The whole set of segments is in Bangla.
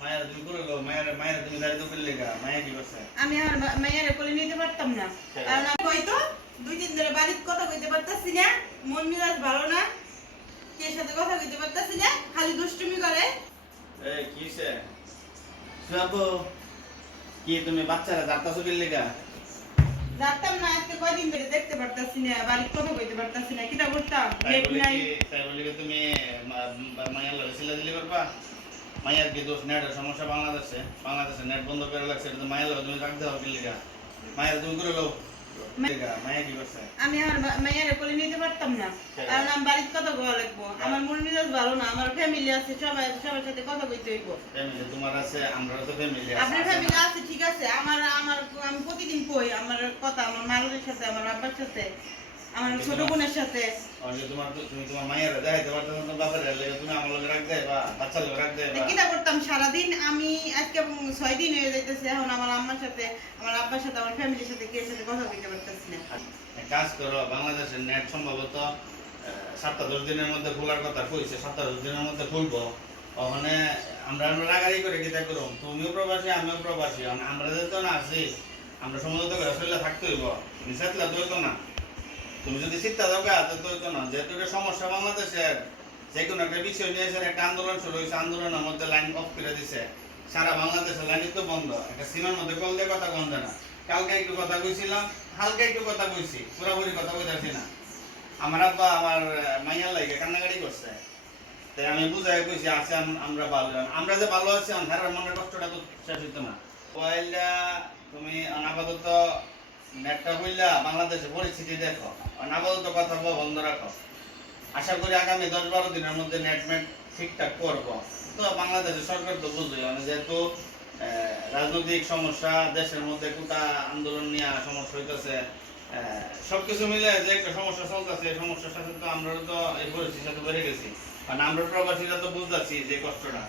মায়ের তুমি করে গো মায়ের তুমি দাঁড়িয়ে করলে গা মায়ের কি করছে? আমি আর মায়ের কোলে নিতে পারতাম না। কারণ আমি হয়তো 2-3 ধরে বাড়িতে কথা কইতে পারতাছি না, মন মেজাজ ভালো না, কে সাথে কথা কইতে পারতাছি না, খালি দুষ্টুমি করে। এই কিসে সুয়াবো কি তুমি বাচ্চারা যাত্রা করলে গা? জানতাম না আজকে কয়দিন ধরে দেখতে পারতাছি না, বাড়িতে কথা কইতে পারতাছি না, কিটা করতাম? নেট নাই। তাই বলি কি তুমি মায়ের লগে সিলা দিলি করবা? মায়ের কি দোষ নেটের সমস্যা বাংলাদেশে নেট বন্ধ করে লাগছে, এটা তো মায়ের লগে তুমি রাখতে হবে কি লিগা? মায়ের তুমি করে লো মায়ের কি করছে? আমি আর মায়ের কোলে নিতে পারতাম না, কারণ আমি বাড়িতে কথা কওয়া লাগবো। আমার মন মেজাজ ভালো না, আমার ফ্যামিলি আছে, সবার সাথে কথা কইতে হইব। ফ্যামিলি তোমার আছে, আমরাও তো ফ্যামিলি আছে। আপনার ফ্যামিলি আছে ঠিক আছে, আমি প্রতিদিন কই আমার কথা, আমার মায়ের সাথে, আমার আব্বার সাথে, আমার ছোট বোনের সাথে। তুমি তোমার মায়ের দেখাইতে পারতো না, তোমার বাপের লেগে তুমি আমার লগে রাখ দেয় বা বাচ্চার লগে রাখ দেয় বা কিটা করতাম সারাদিন? আমি আজকে 6 দিন হয়ে যাইতেছে, এখন আমার আম্মার সাথে, আমার আব্বার সাথে, আমার ফ্যামিলির সাথে কেউ সাথে কথা কইতে পারতেছি না। এক কাজ করো, বাংলাদেশের নেট সম্ভবত 7-10 দিনের মধ্যে খোলার কথা কইছে, 7-10 দিনের মধ্যে খুলবো। ওখানে আমরা রাগারি করে কিতা করো, তুমিও প্রবাসী আমিও প্রবাসী, আমরা যেহেতু না আছি, আমরা সমুদ্র করে আসলে থাকতে হইব, নিষেধলা তো হইতো না। তুমি যদি চিন্তা দাও তো হইতো না, যেহেতু এটা সমস্যা বাংলাদেশের, যে কোনো একটা বিষয় নিয়ে এসে একটা আন্দোলন শুরু হয়েছে, আন্দোলনের মধ্যে লাইন অফ করে দিছে, সারা বাংলাদেশের লাইন তো বন্ধ, একটা সিনেমার মধ্যে কল দিয়ে কথা বন্ধ না। কালকে একটু কথা কইছিলাম, হালকা একটু কথা কইছি, পুরোপুরি কথা কইতাছি না। আমার আব্বা আমার মাইয়ার লাগে কান্নাকাটি করছে, তাই আমি বুঝাই কইছি আছে আমরা ভালো, আমরা যে ভালো আছি আমার মনের কষ্টটা তো শেষ হইতো না। পয়লা তুমি অনাপাতত নেটটা বললা বাংলাদেশের পরিস্থিতি দেখো, অনাপাতত কথা বন্ধ রাখো। আশা করি আগামী 10-12 দিনের মধ্যে নেট ঠিকঠাক করবো। তো বাংলাদেশের সরকার তো বুঝবে, যেহেতু রাজনৈতিক সমস্যা, দেশের মধ্যে কোটা আন্দোলন নিয়ে সমস্যা হইতেছে, সবকিছু মিলে যে একটা সমস্যা চলতেছে, এই সমস্যার সাথে তো আমরা তো এই পরিস্থিতির সাথে বেড়ে গেছি। কারণ আমরা প্রবাসীরা তো বুঝতেছি যে কষ্টটা,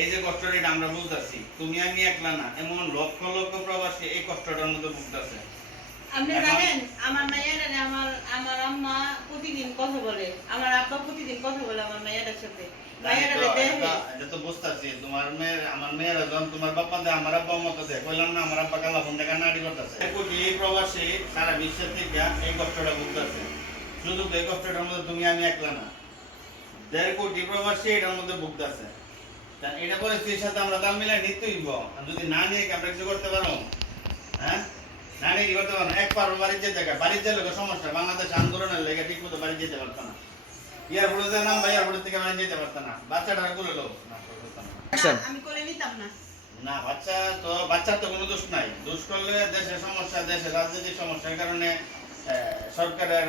এই যে কষ্টটা আমরা বুঝতেছি, তুমি আমি একলা না, এমন লক্ষ লক্ষ প্রবাসী এই কষ্টটার মধ্যে ভুগতেছে। আপনি জানেন আমার মায়ের আর আমার আম্মা প্রতিদিন কথা বলে, আমার আব্বা প্রতিদিন কথা বলে আমার মায়ের সাথে। এটা তো বুঝতেছি, তোমার মেয়ের আমার মেয়েরা যখন তোমার বাপ্পা দেয়, আমার আব্বা মতো দেয়, কইলাম না আমার আব্বা কালা ফোন দেখা নাড়ি করতেছে। কোটি প্রবাসী সারা বিশ্বের থেকে এই কষ্টটা ভুগতেছে, শুধু এই কষ্টটার মধ্যে তুমি আমি একলা না, 1.5 কোটি প্রবাসী এটার মধ্যে ভুগতেছে। এটা পরিস্থিতির সাথে আমরা তাল মিলাই নিতেই হইব, যদি না নিয়ে আমরা কিছু করতে পারো, হ্যাঁ না নিয়ে কি করতে পারো? এক পারো বাড়ির যে জায়গা, বাড়ির যে লোকের সমস্যা, বাংলাদেশ আন্দোলনের লেগে ঠিক মতো বাড়ি যেতে পারতো না, এয়ারপোর্টে নাম বা এয়ারপোর্ট থেকে বাড়ি যেতে পারতো না, বাচ্চাটা কোলে লো আমি কোলে নিতাম না। না, বাচ্চার তো কোনো দোষ নাই, দোষ করলে দেশের সমস্যা, দেশের রাজনৈতিক সমস্যার কারণে সরকারের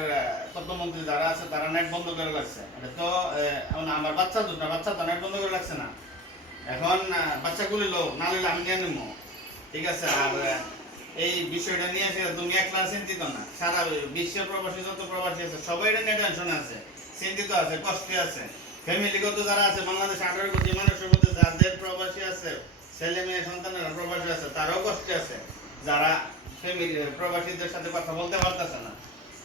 তথ্যমন্ত্রী যারা আছে তারা নেট বন্ধ করে লাগছে। এটা তো আমার বাচ্চা দোষ না, বাচ্চা তো নেট বন্ধ করে লাগছে না। এখন বাচ্চা গুলি লো না লইলে আমি নিয়ে নিবো, ঠিক আছে? আর এই বিষয়টা নিয়ে এসে তুমি একলা চিন্তিত না, সারা বিশ্বের প্রবাসী যত প্রবাসী আছে সবাই এটা নিয়ে টেনশন আছে, চিন্তিত আছে, কষ্টে আছে। ফ্যামিলিগত যারা আছে বাংলাদেশে 18 কোটি মানুষের মধ্যে যাদের প্রবাসী আছে, ছেলে মেয়ে সন্তানেরা প্রবাসী আছে, তারাও কষ্টে আছে, যারা ফ্যামিলি প্রবাসীদের সাথে কথা বলতে পারতেছে না।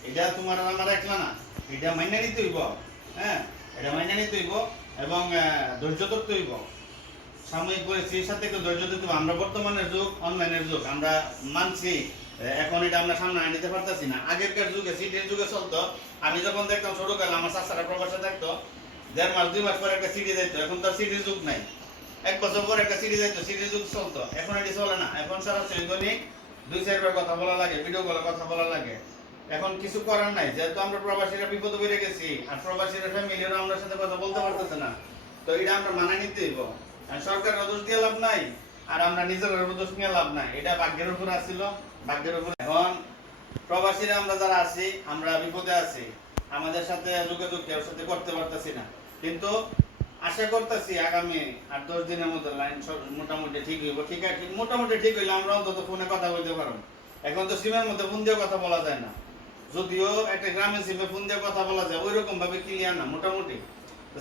এটা তোমার আমার একলা না, এটা মাইনে নিতে হইব, হ্যাঁ এটা মাইনে নিতে হইব এবং ধৈর্য ধরতে হইব। সাময়িক পরিস্থিতির সাথে একটু ধৈর্য দিতে হবে। আমরা বর্তমানের যুগ, অনলাইনের যুগ, আমরা মানছি, এখন এটা আমরা সামনে আনিতে নিতে পারতেছি না। আগেরকার যুগে সিডির যুগে চলতো, আমি যখন দেখতাম ছোট কালে আমার চাচারা প্রবাসে থাকতো, 1.5 মাস 2 মাস পরে একটা সিডি যাইতো, এখন তো সিডির যুগ নাই, 1 বছর পরে একটা সিডি যাইতো, সিডির যুগ চলতো, এখন এটি চলে না। এখন সরাসরি দৈনিক 2-4 বার কথা বলা লাগে, ভিডিও কলে কথা বলা লাগে। এখন কিছু করার নাই, যেহেতু আমরা প্রবাসীরা বিপদে পড়ে গেছি, আর প্রবাসীরা ফ্যামিলিরা আমরা সাথে কথা বলতে পারতেছে না, তো এটা আমরা মানায় নিতে হইব। সরকারের দোষ দিয়ে লাভ নাই, আর আমরা নিজের দোষ নিয়ে লাভ নাই, এটা ভাগ্যের উপর আসছিল, ভাগ্যের উপর। এখন প্রবাসীরা আমরা যারা আছি, আমরা বিপদে আছি, আমাদের সাথে যোগাযোগ কেউ সাথে করতে পারতেছি না, কিন্তু আশা করতেছি আগামী 8-10 দিনের মধ্যে লাইন মোটামুটি ঠিক হইব। ঠিক আছে, মোটামুটি ঠিক হইলে আমরা অন্তত ফোনে কথা বলতে পারবো। এখন তো সিমের মধ্যে ফোন দিয়ে কথা বলা যায় না, যদিও একটা গ্রামের সিমে ফোন দিয়ে কথা বলা যায়, ওই রকম ভাবে ক্লিয়ার না মোটামুটি।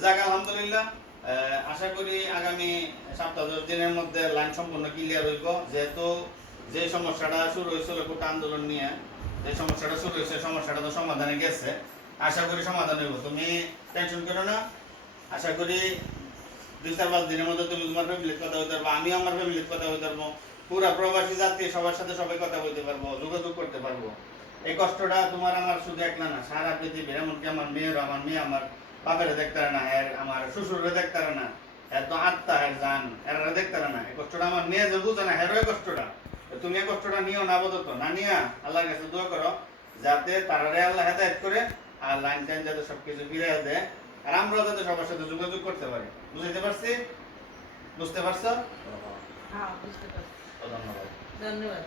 যাক আলহামদুলিল্লাহ, আশা করি আগামী 7-10 দিনের মধ্যে লাইন সম্পূর্ণ ক্লিয়ার হইব। যেহেতু যে সমস্যাটা শুরু হয়েছিল কোটা আন্দোলন নিয়ে, যে সমস্যাটা শুরু হয়েছে, সমস্যাটা তো সমাধানে গেছে, আশা করি সমাধান হইব। তুমি টেনশন করো না, আশা করি 2-4-5 দিনের মধ্যে তুমি তোমার ফ্যামিলির কথা বলতে পারবো, আমি আমার ফ্যামিলির কথা বলতে পারবো, পুরা প্রবাসী জাতি সবার সাথে সবাই কথা বলতে পারবো, যোগাযোগ করতে পারবো। এই কষ্টটা তোমার আমার শুধু একলা না, সারা পৃথিবীর, এমনকি আমার মেয়েরও, আমার মেয়ে আমার বাপের দেখতে পারে না, এর আমার শ্বশুরে দেখতে পারে না, এর তো আত্মা, এর জান, এরা দেখতে পারে না। এই কষ্টটা আমার মেয়ে যে বুঝে না, হেরো এই কষ্টটা। তো তুমি এই কষ্টটা নিও না, আপাতত না নিয়া আল্লাহর কাছে দোয়া করো যাতে তারারে আল্লাহ হেদায়েত করে আর লাইন টাইন যাতে সবকিছু ফিরে দেয়, আর আমরাও যাতে সবার সাথে যোগাযোগ করতে পারি। বুঝতে পারছি? বুঝতে পারছো? হ্যাঁ, বুঝতে পারছি। ধন্যবাদ। ধন্যবাদ।